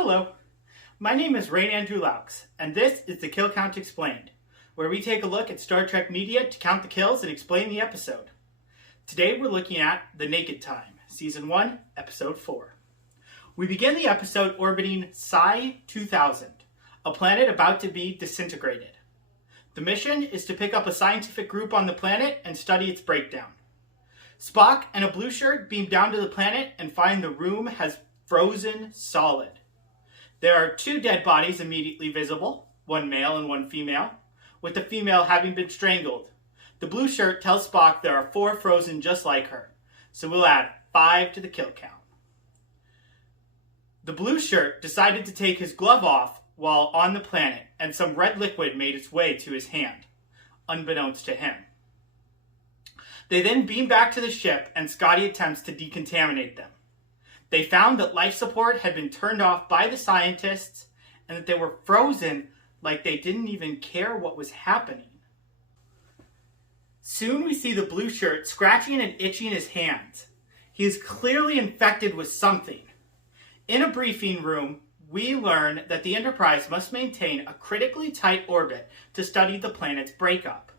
Hello, my name is Rain Andrew Laux, and this is the Kill Count Explained, where we take a look at Star Trek media to count the kills and explain the episode. Today we're looking at The Naked Time, Season 1, Episode 4. We begin the episode orbiting Psi 2000, a planet about to be disintegrated. The mission is to pick up a scientific group on the planet and study its breakdown. Spock and a blue shirt beam down to the planet and find the room has frozen solid. There are two dead bodies immediately visible, one male and one female, with the female having been strangled. The blue shirt tells Spock there are 4 frozen just like her, so we'll add 5 to the kill count. The blue shirt decided to take his glove off while on the planet, and some red liquid made its way to his hand, unbeknownst to him. They then beam back to the ship, and Scotty attempts to decontaminate them. They found that life support had been turned off by the scientists and that they were frozen like they didn't even care what was happening. Soon we see the blue shirt scratching and itching his hands. He is clearly infected with something. In a briefing room, we learn that the Enterprise must maintain a critically tight orbit to study the planet's breakup.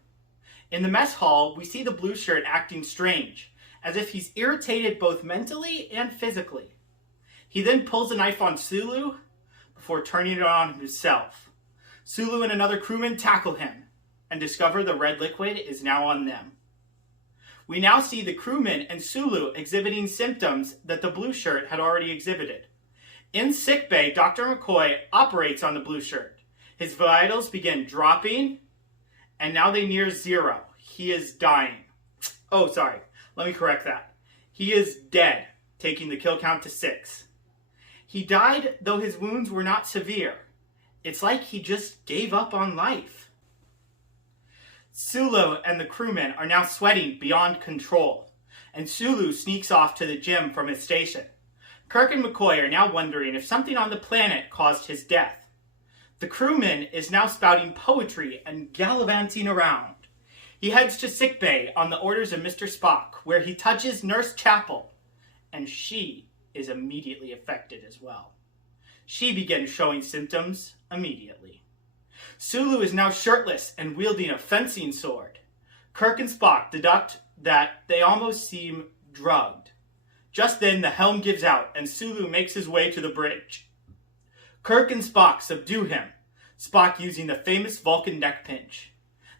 In the mess hall, we see the blue shirt acting strange, as if he's irritated both mentally and physically. He then pulls a knife on Sulu before turning it on himself. Sulu and another crewman tackle him and discover the red liquid is now on them. We now see the crewman and Sulu exhibiting symptoms that the blue shirt had already exhibited. In sickbay, Dr. McCoy operates on the blue shirt. His vitals begin dropping, and now they near 0. He is dying. Oh, sorry. Let me correct that. He is dead, taking the kill count to 6. He died, though his wounds were not severe. It's like he just gave up on life. Sulu and the crewmen are now sweating beyond control, and Sulu sneaks off to the gym from his station. Kirk and McCoy are now wondering if something on the planet caused his death. The crewman is now spouting poetry and gallivanting around. He heads to sickbay on the orders of Mr. Spock, where he touches Nurse Chapel, and she is immediately affected as well. She begins showing symptoms immediately. Sulu is now shirtless and wielding a fencing sword. Kirk and Spock deduct that they almost seem drugged. Just then, the helm gives out, and Sulu makes his way to the bridge. Kirk and Spock subdue him, Spock using the famous Vulcan neck pinch.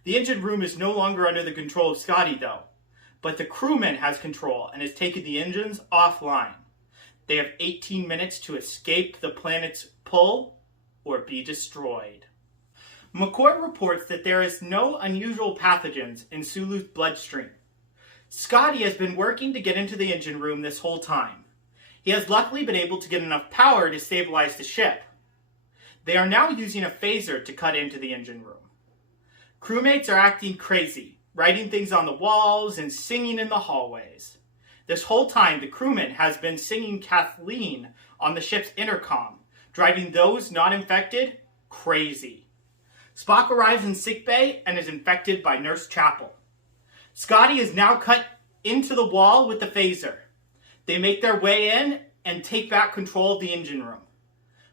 The engine room is no longer under the control of Scotty, though, but the crewman has control and has taken the engines offline. They have 18 minutes to escape the planet's pull or be destroyed. McCoy reports that there is no unusual pathogens in Sulu's bloodstream. Scotty has been working to get into the engine room this whole time. He has luckily been able to get enough power to stabilize the ship. They are now using a phaser to cut into the engine room. Crewmates are acting crazy, writing things on the walls and singing in the hallways. This whole time, the crewman has been singing Kathleen on the ship's intercom, driving those not infected crazy. Spock arrives in sickbay and is infected by Nurse Chapel. Scotty is now cut into the wall with the phaser. They make their way in and take back control of the engine room.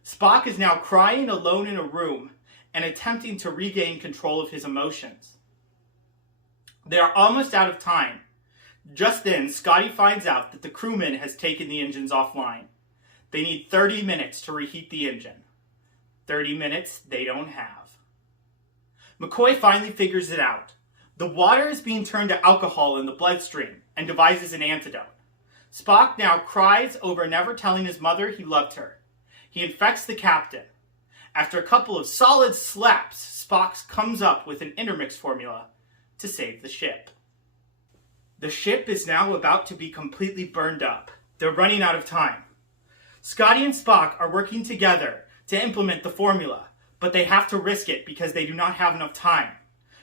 Spock is now crying alone in a room and attempting to regain control of his emotions. They are almost out of time. Just then, Scotty finds out that the crewman has taken the engines offline. They need 30 minutes to reheat the engine. 30 minutes they don't have. McCoy finally figures it out. The water is being turned to alcohol in the bloodstream and devises an antidote. Spock now cries over never telling his mother he loved her. He infects the captain. After a couple of solid slaps, Spock comes up with an intermix formula to save the ship. The ship is now about to be completely burned up. They're running out of time. Scotty and Spock are working together to implement the formula, but they have to risk it because they do not have enough time.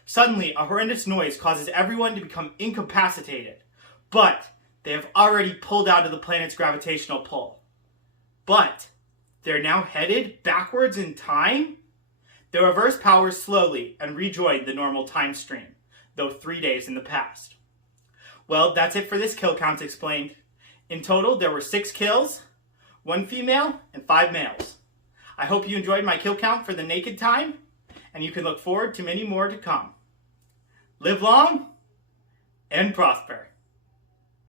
Suddenly, a horrendous noise causes everyone to become incapacitated, but they have already pulled out of the planet's gravitational pull. But they're now headed backwards in time? They reverse powers slowly and rejoin the normal time stream, though 3 days in the past. Well, that's it for this Kill Count Explained. In total, there were 6 kills, 1 female, and 5 males. I hope you enjoyed my kill count for the naked time, and you can look forward to many more to come. Live long and prosper.